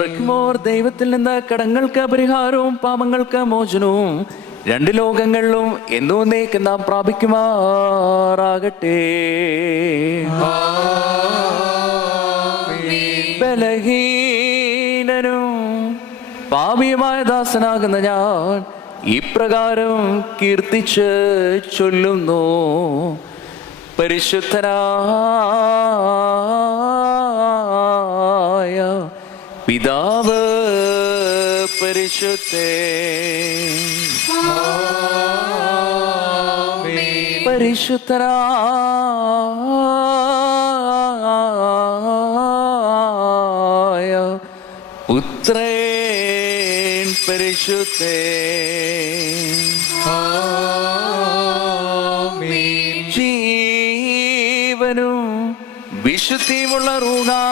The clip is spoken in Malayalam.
പറക്കുമോർ ദൈവത്തിൽ നിന്ന് കടങ്ങൾക്ക് പരിഹാരവും പാപങ്ങൾക്ക് മോചനവും രണ്ട് ലോകങ്ങളിലും എന്നേക്കും നാം പ്രാപിക്കുമാറാകട്ടെ. ബലഹീനനും പാപിയുമായ ദാസനാകുന്ന ഞാൻ ഇപ്രകാരം കീർത്തിച്ച് ചൊല്ലുന്നു. പരിശുദ്ധനായ പിതാവ് പരിശുദ്ധേ, പരിശുദ്ധനായ പുത്രൻ പരിശുദ്ധേ, ജീവനും വിശുദ്ധിയുമുള്ള റൂഹാ